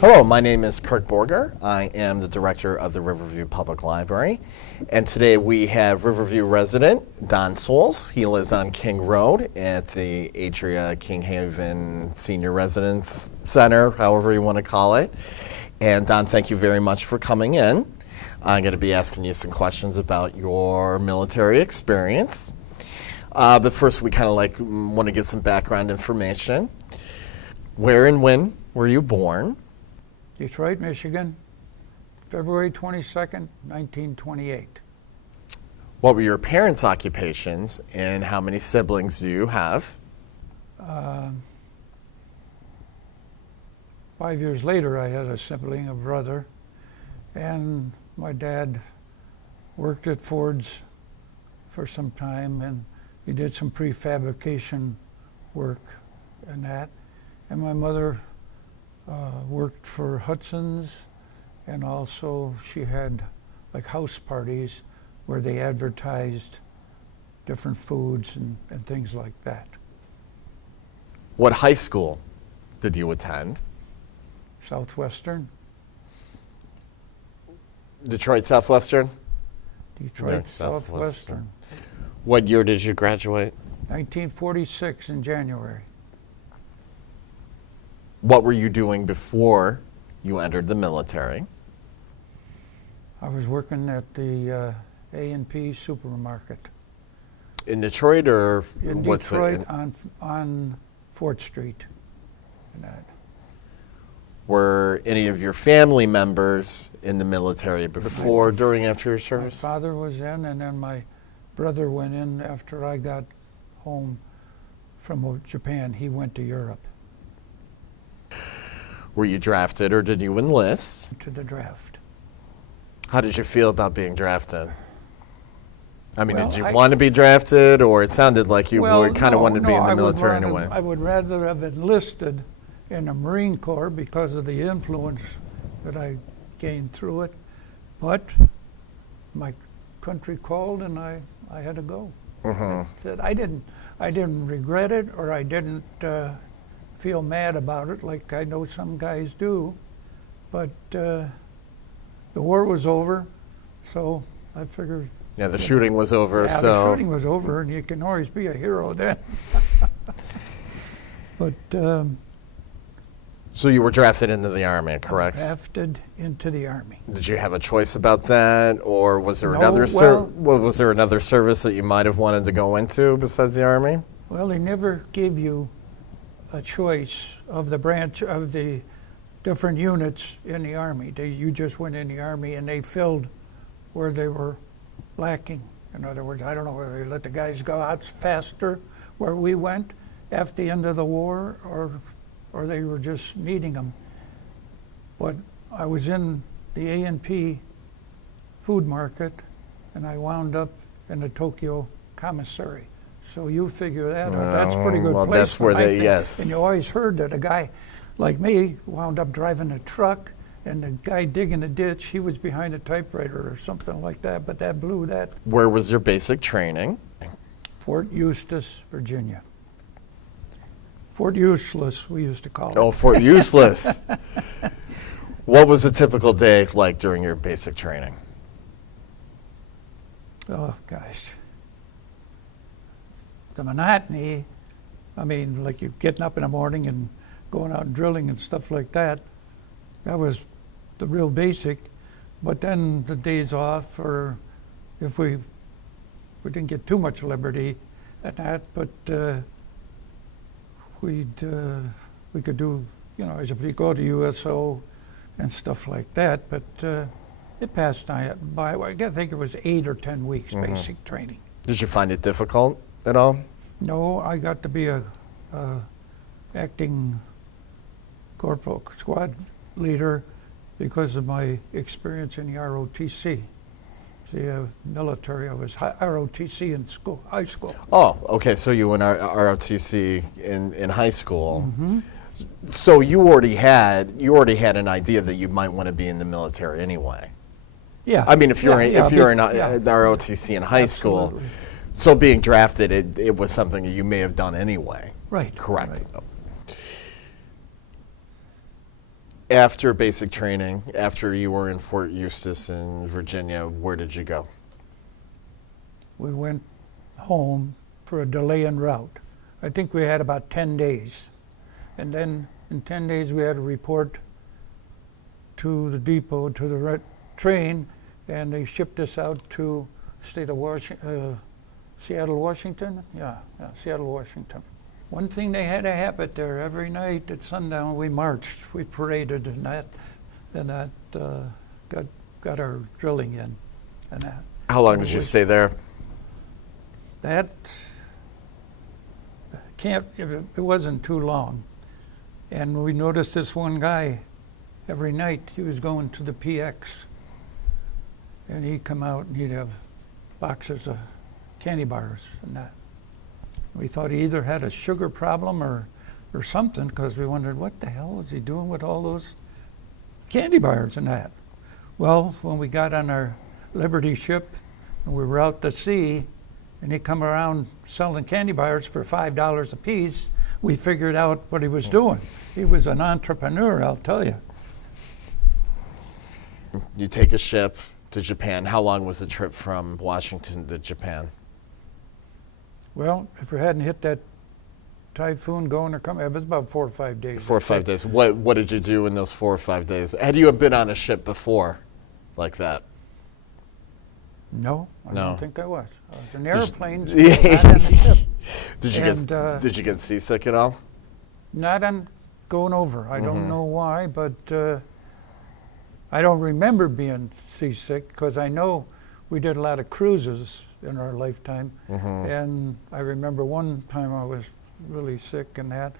Hello, my name is Kirk Borger. I am the director of the Riverview Public Library. And today we have Riverview resident Don Souls. He lives on King Road at the Adria King Haven Senior Residence Center, however you want to call it. And Don, thank you very much for coming in. I'm going to be asking you some questions about your military experience. But first, we kind of want to get some background information. Where and when were you born? Detroit, Michigan, February 22nd, 1928. What were your parents' occupations and how many siblings do you have? 5 years later, I had a sibling, a brother, and my dad worked at Ford's for some time, and he did some prefabrication work and that. And my mother worked for Hudson's, and also she had like house parties where they advertised different foods and things like that. What high school did you attend? Southwestern. Detroit Southwestern? Detroit Southwestern. What year did you graduate? 1946 in January. What were you doing before you entered the military? I was working at the A&P supermarket. In Detroit or in what's Detroit it? on 4th Street. And that. Were any of your family members in the military before, during, after your service? My father was in, and then my brother went in after I got home from Japan. He went to Europe. Were you drafted or did you enlist? To the draft. How did you feel about being drafted? I mean, Well, did you want to be drafted, or it sounded like you kind of wanted to be in the military in anyway? I would rather have enlisted in the Marine Corps because of the influence that I gained through it. But my country called, and I had to go. Mm-hmm. I didn't regret it, or I didn't feel mad about it like I know some guys do. But the war was over, so I figured. Yeah, the shooting was over. Yeah, so the shooting was over, and you can always be a hero then. But so you were drafted into the Army, correct? Drafted into the Army. Did you have a choice about that, or was there No, was there another service that you might have wanted to go into besides the Army? Well, they never gave you a choice of the branch of the different units in the Army. You just went in the Army, and they filled where they were lacking. In other words, I don't know whether they let the guys go out faster where we went after the end of the war, or they were just needing them. But I was in the A&P food market, and I wound up in the Tokyo commissary. So you figure that out. That's a pretty good well, place. that's where they, yes. And you always heard that a guy like me wound up driving a truck, and the guy digging a ditch, he was behind a typewriter or something like that, but that blew that. Where was your basic training? Fort Eustis, Virginia. Fort Useless, we used to call it. Oh, Fort Useless. What was a typical day like during your basic training? Oh, gosh. The monotony, I mean, like you getting up in the morning and going out and drilling and stuff like that, that was the real basic. But then the days off, or if we didn't get too much liberty at that, but we could do, as we go to USO and stuff like that. But it passed by. I think it was 8 or 10 weeks basic training. Did you find it difficult at all? No, I got to be a acting corporal squad leader because of my experience in the ROTC. The military, I was ROTC in school, high school. Oh, okay. So you went ROTC in high school. Mm-hmm. So you already had an idea that you might want to be in the military anyway. Yeah. I mean, if you're in the yeah. ROTC in high Absolutely. school, so being drafted, it was something that you may have done anyway. Right. Correct. Right. After basic training, after you were in Fort Eustis in Virginia, where did you go? We went home for a delay en route. I think we had about 10 days. And then in 10 days we had to report to the depot, to the train, and they shipped us out to state of Seattle, Washington? Yeah, Seattle, Washington. One thing they had a habit there, every night at sundown we marched, we paraded, and that got our drilling in. And that. How long did you stay there? That it wasn't too long. And we noticed this one guy, every night he was going to the PX, and he'd come out and he'd have boxes of candy bars and that. We thought he either had a sugar problem or something, because we wondered what the hell was he doing with all those candy bars and that. Well, when we got on our Liberty ship and we were out to sea, and he come around selling candy bars for $5 a piece, we figured out what he was doing. He was an entrepreneur, I'll tell you. You take a ship to Japan. How long was the trip from Washington to Japan? Well, if we hadn't hit that typhoon going or coming, it was about 4 or 5 days. 4 or 5 days. What did you do in those 4 or 5 days? Had you been on a ship before like that? No, I No. don't think I was. I was in airplanes, Yeah. not on the ship. Did you get seasick at all? Not on going over. I don't know why, but I don't remember being seasick, because I know we did a lot of cruises in our lifetime. And I remember one time I was really sick and that.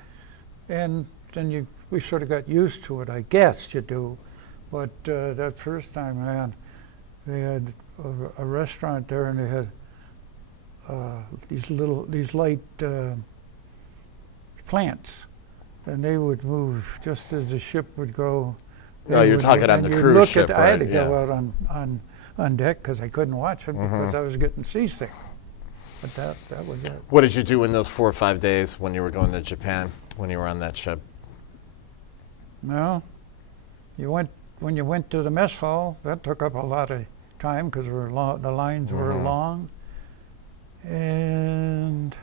And then we sort of got used to it, I guess you do. But that first time, man, they had a restaurant there, and they had these light plants, and they would move just as the ship would go. Oh, you're talking on the cruise ship, I had to right? go Yeah. out on deck because I couldn't watch it because I was getting seasick. But that was it. What did you do in those 4 or 5 days when you were going to Japan, when you were on that ship? Well, when you went to the mess hall, that took up a lot of time because the lines were long, and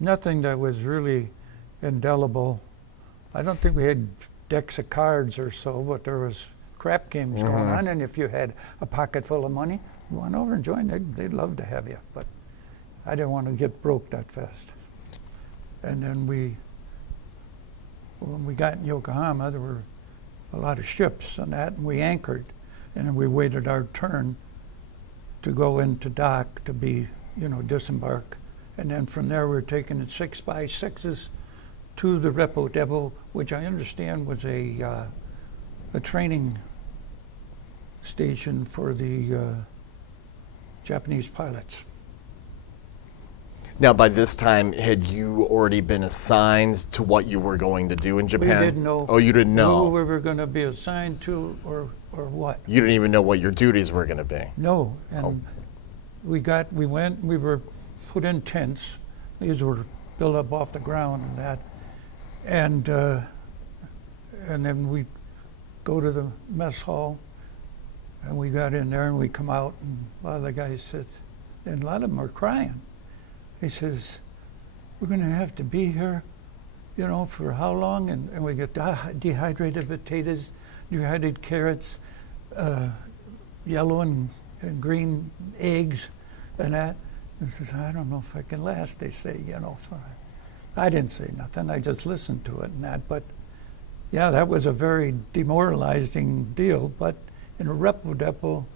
nothing that was really indelible. I don't think we had decks of cards or so, but there was crap games going on, and if you had a pocket full of money, you went over and joined. They'd love to have you, but I didn't want to get broke that fast. And then when we got in Yokohama, there were a lot of ships and that, and we anchored, and we waited our turn to go into dock to be, disembark. And then from there we were taken in 6x6s to the Repo Depot, which I understand was a training station for the Japanese pilots. Now, by this time, had you already been assigned to what you were going to do in Japan? We didn't know. Oh, you didn't know? Who we were going to be assigned to or what. You didn't even know what your duties were going to be? No, and we were put in tents. These were built up off the ground and that. And then we go to the mess hall, and we got in there and we come out, and a lot of the guys said, and a lot of them were crying. He says, we're going to have to be here, for how long? And we get dehydrated potatoes, dehydrated carrots, yellow and green eggs, and that. And he says, I don't know if I can last, they say, So I didn't say nothing. I just listened to it and that. But, yeah, that was a very demoralizing deal. But in a Repo Depot,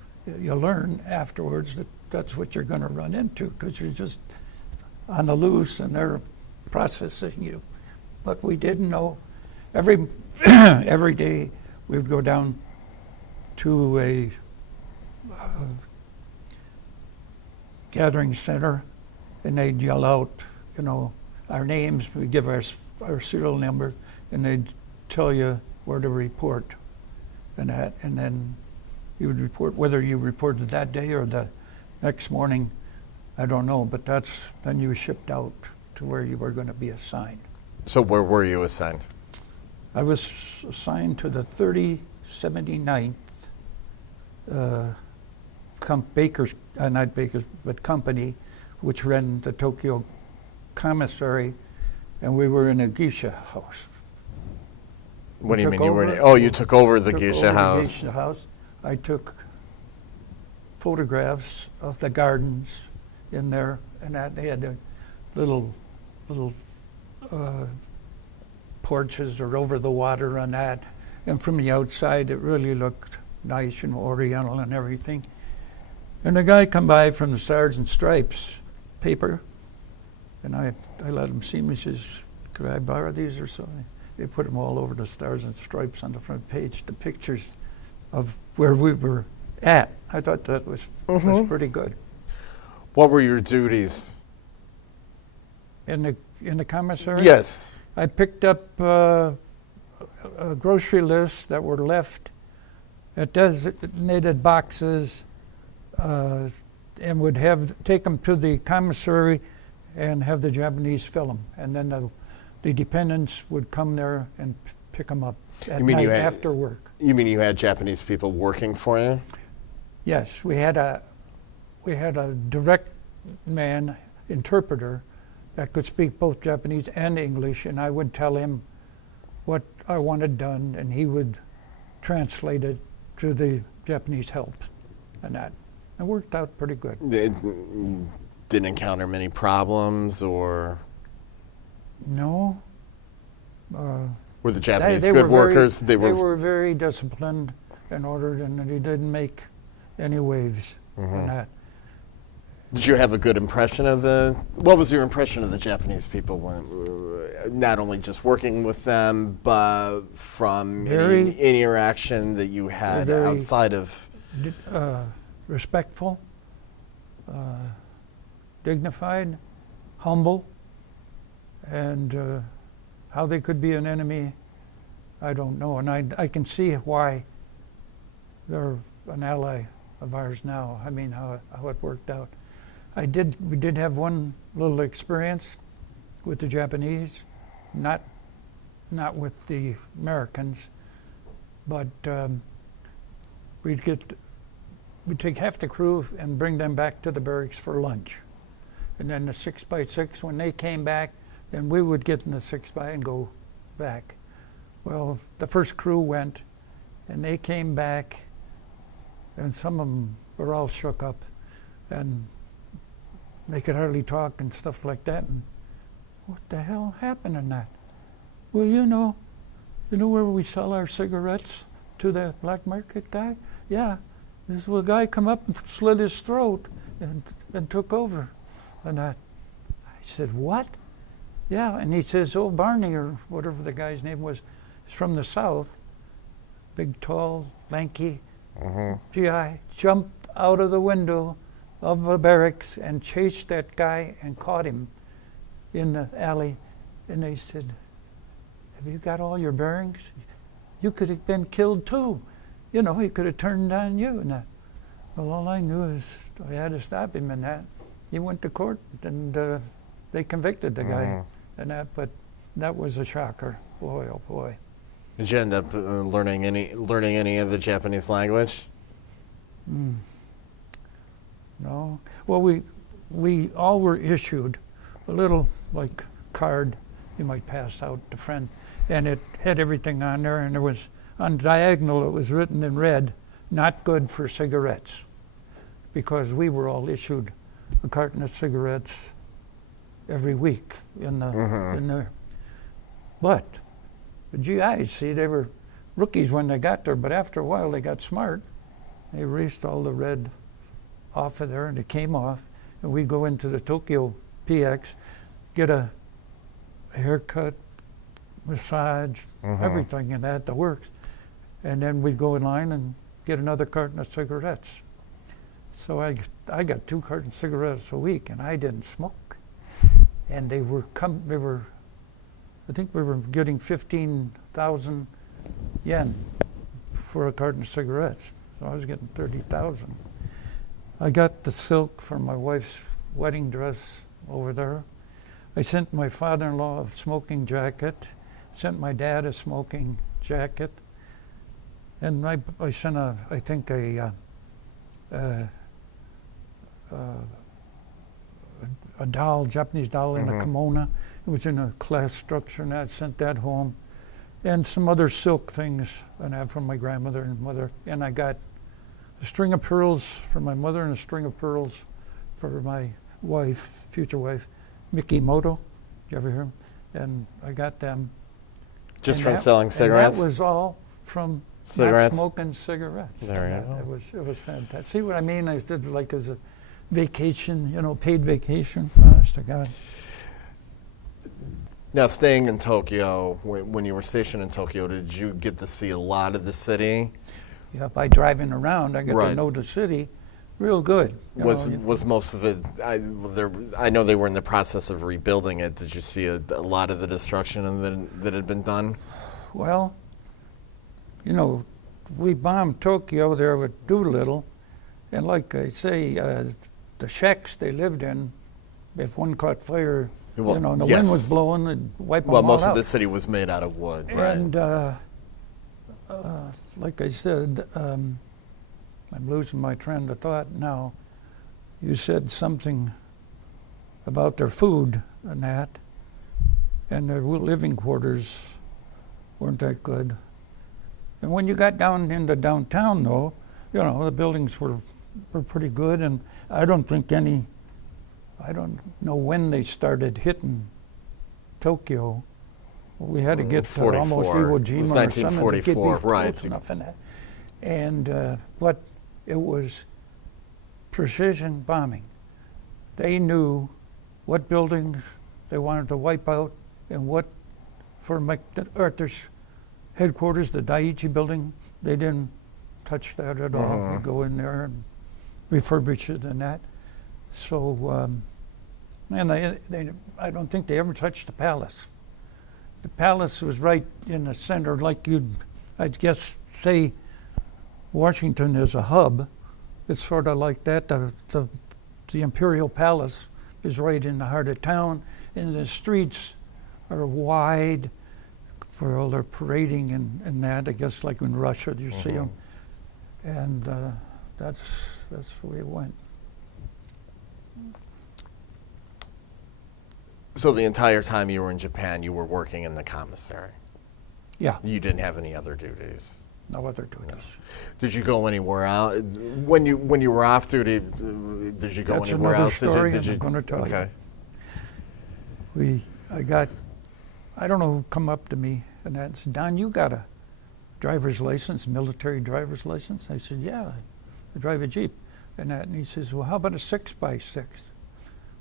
you learn afterwards that that's what you're going to run into, because you're just on the loose and they're processing you. But we didn't know. Every day we would go down to a gathering center, and they'd yell out, our names. We'd give our serial number, and they'd tell you where to report, and that. And then you would report whether you reported that day or the next morning. I don't know, but then you were shipped out to where you were going to be assigned. So where were you assigned? I was assigned to the 3079th not Bakers, but company, which ran the Tokyo commissary, and we were in a geisha house. What do you took mean you were? over- You took over the Took geisha over the house. geisha house. I took photographs of the gardens in there, and that they had the little porches or over the water on that. And from the outside, it really looked nice and oriental and everything. And a guy come by from the Stars and Stripes paper, and I let him see me. He says, "Could I borrow these or something?" They put them all over the Stars and Stripes on the front page, the pictures of where we were at. I thought that was pretty good. What were your duties? In the commissary? Yes. I picked up a grocery list that were left at designated boxes, and would take them to the commissary and have the Japanese fill them. And then the dependents would come there and pick them up at night after work. You mean you had Japanese people working for you? Yes, we had a direct man interpreter that could speak both Japanese and English, and I would tell him what I wanted done, and he would translate it to the Japanese help, and that. It worked out pretty good. Didn't encounter many problems, or No. were the Japanese They good were workers? They were very disciplined and ordered, and they didn't make any waves on that. Did you have a good impression of what was your impression of the Japanese people when, not only just working with them, but from any interaction that you had outside of? Respectful, dignified, humble, and how they could be an enemy, I don't know. And I can see why they're an ally of ours now. I mean, how it worked out. We did have one little experience with the Japanese, not with the Americans, but we'd take half the crew and bring them back to the barracks for lunch. And then the 6x6, when they came back, then we would get in the 6x and go back. Well, the first crew went, and they came back, and some of them were all shook up, and they could hardly talk and stuff like that. And what the hell happened in that? Well, you know where we sell our cigarettes to the black market guy? Yeah, this guy come up and slit his throat and took over. And I said, what? Yeah, and he says, oh, Barney, or whatever the guy's name was, is from the South, big, tall, lanky GI, jumped out of the window of the barracks and chased that guy and caught him in the alley. And they said, have you got all your bearings? You could have been killed too. You know, he could have turned on you. And well, all I knew is I had to stop him in that. He went to court, and they convicted the guy and that, but that was a shocker. Boy, oh boy. Did you end up learning any of the Japanese language? No. Well, we all were issued a little like card you might pass out to friend, and it had everything on there, and there was on diagonal it was written in red, not good for cigarettes, because we were all issued a carton of cigarettes every week in there. But the GIs, see, they were rookies when they got there, but after a while they got smart. They erased all the red off of there, and it came off, and we'd go into the Tokyo PX, get a haircut, massage, everything in that, the works, and then we'd go in line and get another carton of cigarettes. So I got 2 cartons of cigarettes a week, and I didn't smoke. And they were I think we were getting 15,000 yen for a carton of cigarettes. So I was getting 30,000. I got the silk for my wife's wedding dress over there. I sent my father-in-law a smoking jacket, sent my dad a smoking jacket, and I sent I think a doll, Japanese doll in a kimono. It was in a class structure, and I sent that home, and some other silk things and that from my grandmother and mother. And I got a string of pearls for my mother and a string of pearls for my wife, future wife, Mikimoto. Did you ever hear him? And I got them. Just from selling cigarettes? And that was all from cigarettes? not smoking cigarettes. There you go. It was fantastic. See what I mean? I did like as a vacation, paid vacation, honest to God. Now, staying in Tokyo, when you were stationed in Tokyo, did you get to see a lot of the city? Yeah, by driving around, I got to know the city real good. Was most of it, I know they were in the process of rebuilding it. Did you see a lot of the destruction that had been done? Well, we bombed Tokyo there with Doolittle, and like I say, the shacks they lived in, if one caught fire, the wind was blowing, it'd wipe them all out. Well, most of the city was made out of wood, right? And like I said, I'm losing my train of thought now. You said something about their food and that, and their living quarters weren't that good. And when you got down into downtown, though, the buildings were pretty good, and I don't know when they started hitting Tokyo. We had to get to almost Iwo Jima. It was 1944, right? But it was precision bombing. They knew what buildings they wanted to wipe out and what, for MacArthur's headquarters, the Daiichi building, they didn't touch that at all. You go in there and refurbish it and that. So, and I don't think they ever touched the palace. The palace was right in the center, like I'd guess, say, Washington is a hub. It's sort of like that. The Imperial Palace is right in the heart of town, and the streets are wide for all their parading and that. I guess like in Russia, you see them, and that's the way it went. So the entire time you were in Japan, you were working in the commissary? Yeah. You didn't have any other duties? No other duties. No. Did you go anywhere out? When you were off duty, did you go anywhere else? That's another story I'm going to tell you. I don't know who come up to me and that's, Don, you got a driver's license, military driver's license? I said, yeah, I drive a Jeep. And he says, well, how about a 6x6?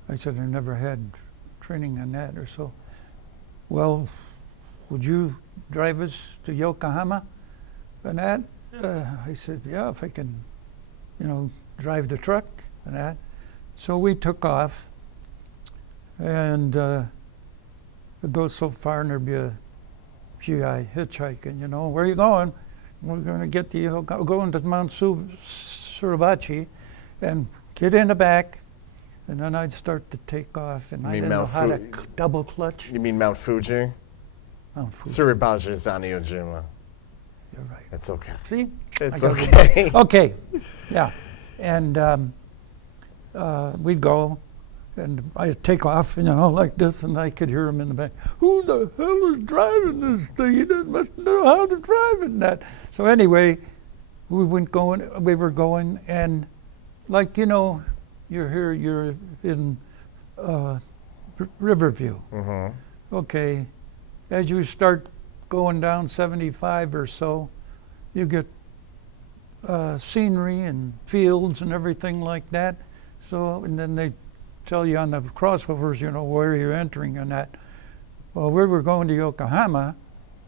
I said, I never had training on that or so. Well, would you drive us to Yokohama and that? I said, yeah, if I can, drive the truck and that. So we took off, and it goes so far, and there'd be a GI hitchhiking, where are you going? We're going to get to going to Mount Suribachi and get in the back. And then I'd start to take off, and I didn't know how to double clutch. You mean Mount Fuji? Mount Fuji. Suribachi is on Iwo Jima. You're right. It's okay. See? It's okay. Okay, yeah. And we'd go, and I'd take off, like this, and I could hear him in the back. Who the hell is driving this thing? He must know how to drive it and that. So anyway, we were going, and like, you're in Riverview. Okay, as you start going down 75 or so, you get scenery and fields and everything like that. So, and then they tell you on the crossovers, where you're entering and that. Well, we were going to Yokohama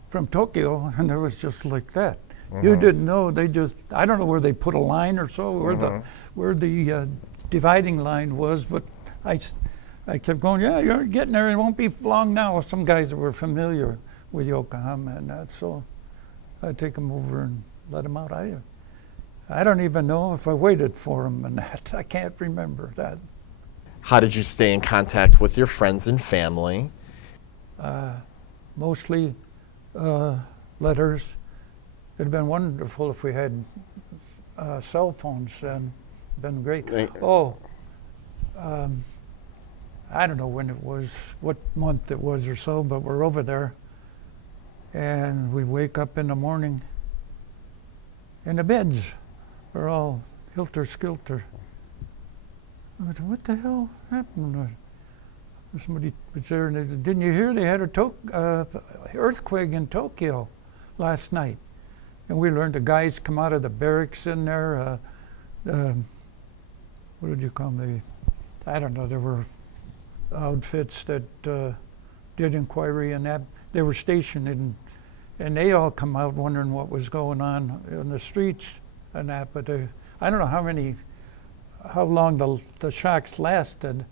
from Tokyo, and it was just like that. You didn't know. I don't know where they put a line or so, where the dividing line was, but I kept going, yeah, you're getting there, it won't be long now. Some guys that were familiar with Yokohama and that, so I'd take them over and let them out. I don't even know if I waited for them and that. I can't remember that. How did you stay in contact with your friends and family? Mostly letters. It'd have been wonderful if we had cell phones, and been great. Oh, I don't know when it was, what month it was or so, but we're over there, and we wake up in the morning, and the beds are all helter-skelter. I thought, what the hell happened? Somebody was there, and didn't you hear they had a earthquake in Tokyo last night? And we learned the guys come out of the barracks in there. What did you call them? I don't know. There were outfits that did inquiry, and that they were stationed in, and they all come out wondering what was going on in the streets and that. But I don't know how long the shocks lasted.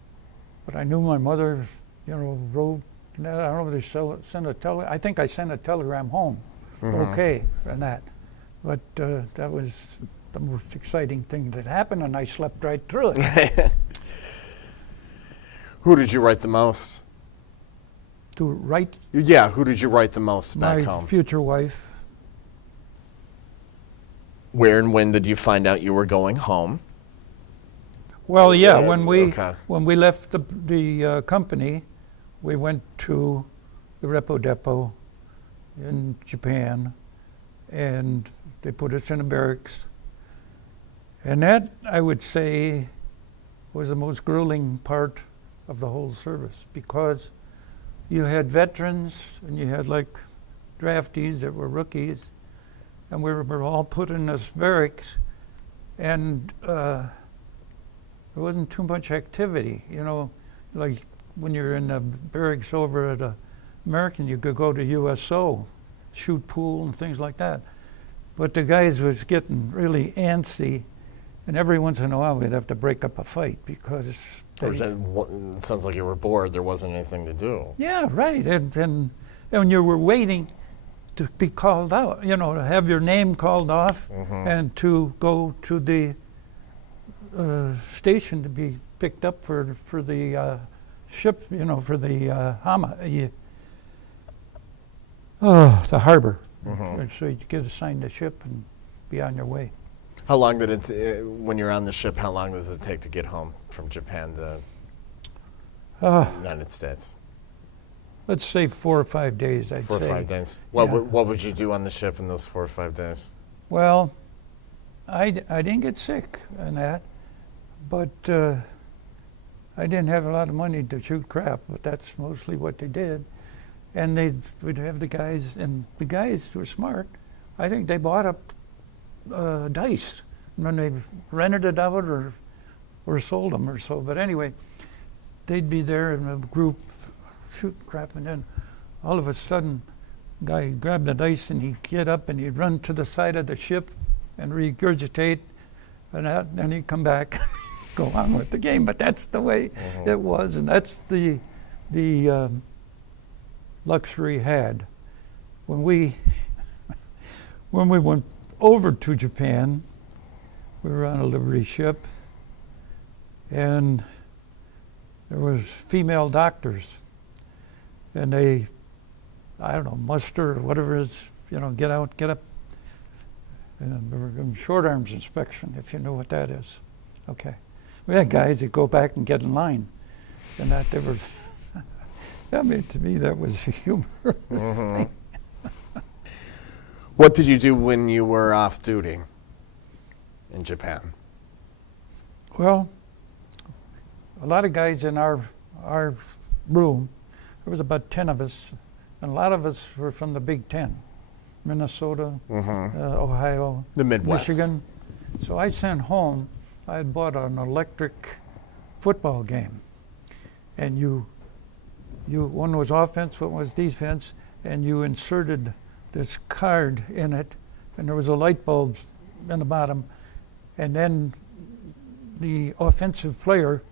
But I knew my mother, wrote. I don't know if they sent I think I sent a telegram home. Okay, and that. But that was the most exciting thing that happened, and I slept right through it. Who did you write the most? To write? Yeah, who did you write the most back home? My future wife. Where and when did you find out you were going home? Well, yeah, when we left the company, we went to the repo depot in Japan, and they put us in a barracks. And that, I would say, was the most grueling part of the whole service, because you had veterans and you had like draftees that were rookies, and we were all put in this barracks, and there wasn't too much activity, like when you're in the barracks over at American, you could go to USO, shoot pool and things like that. But the guys was getting really antsy, and every once in a while we'd have to break up a fight because it sounds like you were bored. There wasn't anything to do. Yeah, right. And you were waiting to be called out, to have your name called off, and to go to the station to be picked up for the ship, for the the harbor. So you get assigned a ship and be on your way. How long did it, when you're on the ship, how long does it take to get home from Japan to the United States? Let's say 4 or 5 days, I'd say. 4 or 5 days. What would you do on the ship in those 4 or 5 days? Well, I didn't get sick and that, but I didn't have a lot of money to shoot crap, but that's mostly what they did. And we'd have the guys, and the guys were smart. I think they bought up dice, and then they rented it out or sold them or so. But anyway, they'd be there in a group shooting crap, and then all of a sudden, guy grabbed the dice and he'd get up and he'd run to the side of the ship and regurgitate, and then he'd come back, go on with the game. But that's the way it was, and that's the luxury had. When we went over to Japan, we were on a Liberty ship, and there was female doctors, and they, I don't know, muster or whatever it is, get out, get up. And we were doing short arms inspection, if you know what that is. Okay. We had guys that go back and get in line, and that they were, I mean, to me, that was a humorous thing. What did you do when you were off duty in Japan? Well, a lot of guys in our room, there was about 10 of us, and a lot of us were from the Big Ten, Minnesota, Ohio, the Midwest, Michigan. So I sent home, I had bought an electric football game, and one was offense, one was defense, and you inserted this card in it, and there was a light bulb in the bottom, and then the offensive player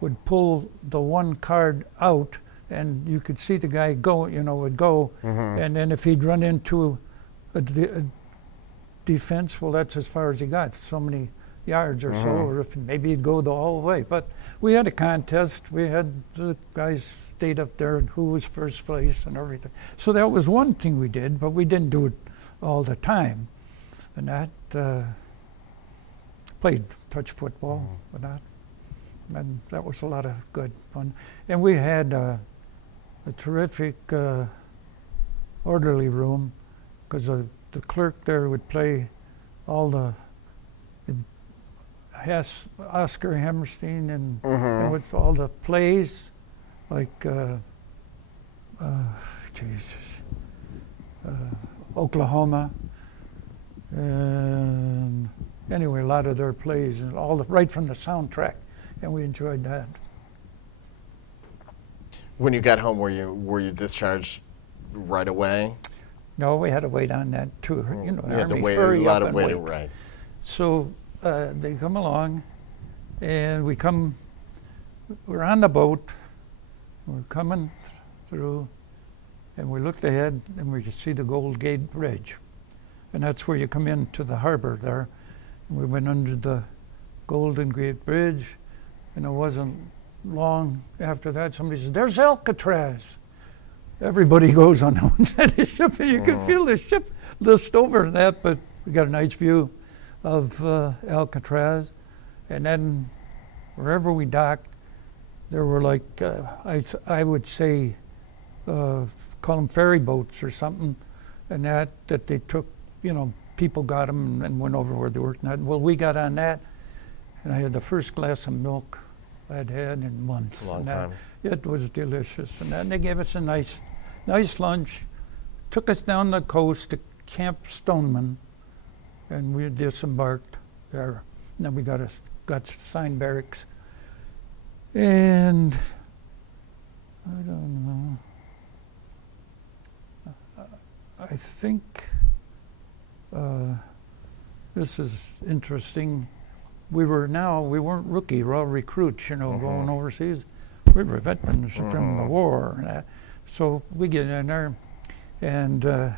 would pull the one card out, and you could see the guy go, would go, and then if he'd run into a defense, well, that's as far as he got. So many yards or so, or if maybe it'd go the whole way. But we had a contest. We had the guys stayed up there and who was first place and everything. So that was one thing we did, but we didn't do it all the time. And that played touch football with that. And that was a lot of good fun. And we had a terrific orderly room, because the clerk there would play all the Oscar Hammerstein and with all the plays, like Oklahoma, and anyway, a lot of their plays and all right from the soundtrack, and we enjoyed that. When you got home, were you discharged right away? No, we had to wait on that too. You know, You had to Army, wait, hurry a lot up of and waiting, wait. right? So they come along, and we're on the boat, we're coming through, and we looked ahead, and we could see the Gold Gate Bridge. And that's where you come into the harbor there. And we went under the Golden Gate Bridge, and it wasn't long after that, somebody says, "There's Alcatraz." Everybody goes on one side of the ship, and you can feel the ship list over that, but we got a nice view of Alcatraz. And then wherever we docked, there were like, I would say, call them ferry boats or something, and that they took, you know, people got them and went over where they worked. Well, we got on that, and I had the first glass of milk I'd had in months. Long time. It was delicious. And then they gave us a nice lunch, took us down the coast to Camp Stoneman, and we disembarked there. And then we got assigned barracks. And I don't know. I think this is interesting. We weren't rookie, we're all recruits, you know, going overseas. We were veterans from the war. And so we get in there, and the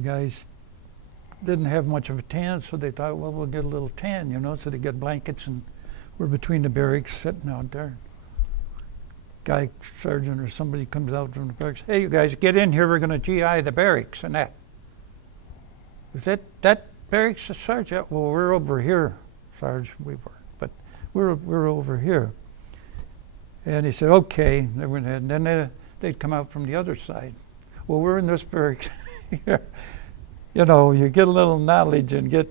guys didn't have much of a tan, so they thought, well, we'll get a little tan, you know, so they get blankets, and we're between the barracks sitting out there. Guy, sergeant or somebody comes out from the barracks, "Hey, you guys, get in here, we're going to GI the barracks," and that. Is that barracks, Sergeant? Well, we're over here, Sarge. We weren't, but we're over here. And he said, "Okay." And then they'd come out from the other side. Well, we're in this barracks here. You know, you get a little knowledge and get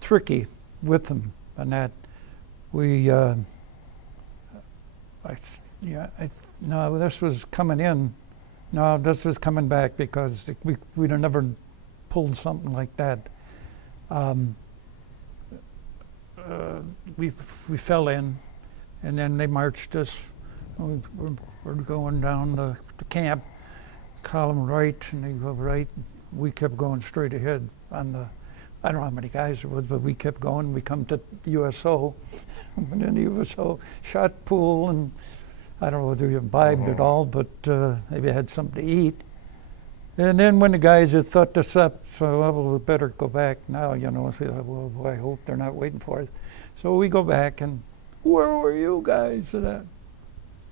tricky with them, and that no, this was coming in. No, this was coming back, because we'd have never pulled something like that. We fell in, and then they marched us. We're going down the camp, column right, and they go right. We kept going straight ahead on the, I don't know how many guys there was, but we kept going. We come to the USO, and then the USO shot pool, and I don't know whether you imbibed at all, but maybe had something to eat. And then when the guys had thought this up, so, well, we better go back now, you know. So, well, boy, I hope they're not waiting for us. So we go back, and where were you guys? And that,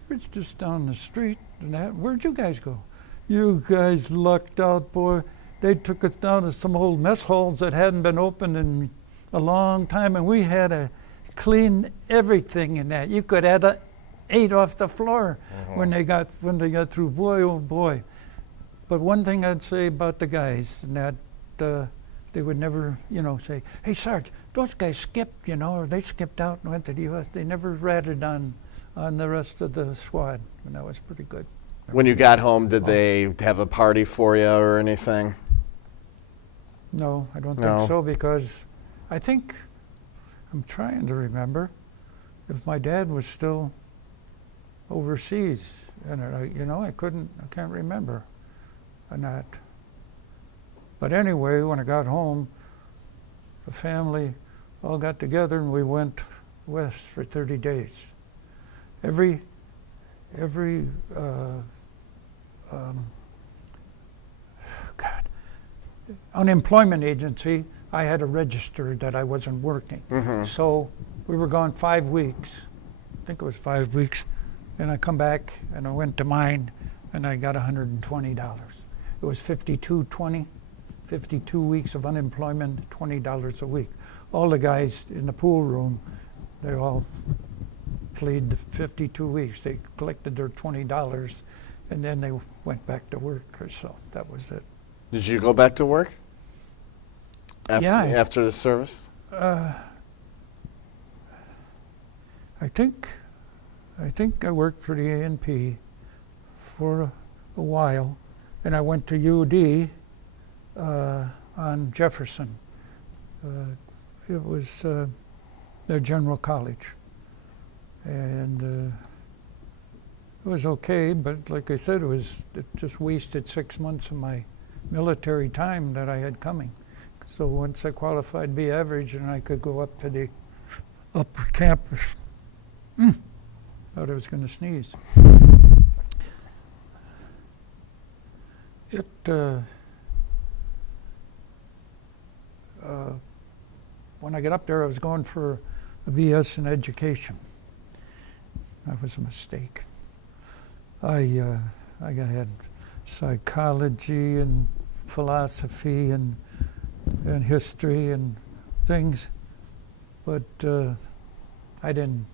it's just down the street. And that, where'd you guys go? You guys lucked out, boy. They took us down to some old mess halls that hadn't been opened in a long time, and we had to clean everything in that. You could add 8 off the floor when they got through. Boy, oh boy. But one thing I'd say about the guys, and that they would never, you know, say, "Hey, Sarge, those guys skipped, you know, or they skipped out and went to the U.S." They never ratted on the rest of the squad, and that was pretty good. When you got home, did they have a party for you or anything? No, I don't think so, because I think, I'm trying to remember, if my dad was still overseas, and I can't remember. And that. But anyway, when I got home, the family all got together and we went west for 30 days. Every unemployment agency I had to register that I wasn't working. So we were gone 5 weeks. I think it was 5 weeks. And I come back and I went to mine and I got $120. It was 52.20, 52 weeks of unemployment, $20 a week. All the guys in the pool room, they all played the 52 weeks. They collected their $20 and then they went back to work, or so that was it. Did you go back to work after the service? I think I worked for the A&P for a while, and I went to UD on Jefferson. It was their general college, and it was okay, but like I said, it just wasted 6 months of my military time that I had coming. So once I qualified B average and I could go up to the upper campus, thought I was going to sneeze. When I got up there, I was going for a BS in education. That was a mistake. I had psychology and philosophy and history and things, but I didn't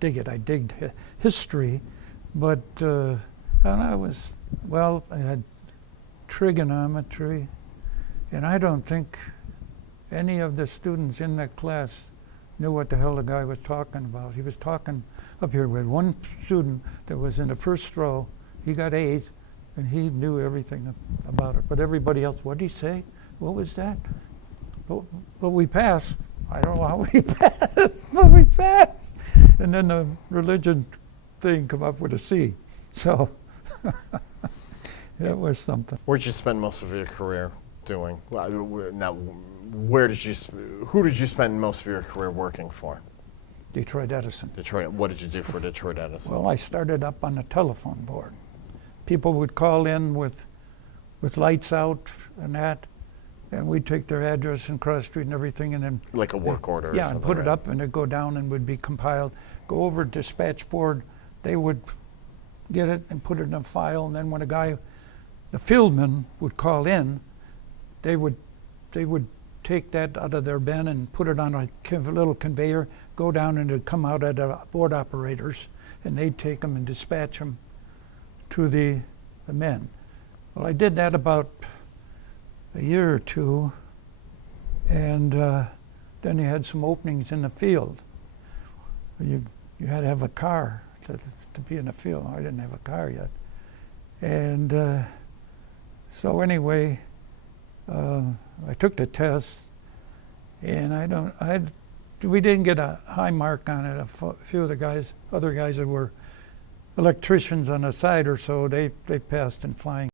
dig it. I digged history, but and I had trigonometry, and I don't think any of the students in that class knew what the hell the guy was talking about. He was talking up here. We had one student that was in the first row. He got A's, and he knew everything about it. But everybody else, what did he say? What was that? But we passed. I don't know how we passed, but we passed. And then the religion thing come up with a C. So it was something. Where'd you spend most of your career doing? Well, now, who did you spend most of your career working for? Detroit Edison. Detroit. What did you do for Detroit Edison? Well, I started up on the telephone board. People would call in with lights out and that, and we'd take their address and cross street and everything, and then like a work order. Yeah, and put it up, and it'd go down and would be compiled. Go over to dispatch board. They would get it and put it in a file, and then when the fieldman would call in, they would take that out of their bin and put it on a little conveyor, go down, and it'd come out at the board operators, and they'd take them and dispatch them to the men. Well, I did that about a year or two, and then you had some openings in the field. You had to have a car to be in the field. I didn't have a car yet. And so anyway, I took the test, and we didn't get a high mark on it. A few of the other guys that were electricians on the side or so, they passed in flying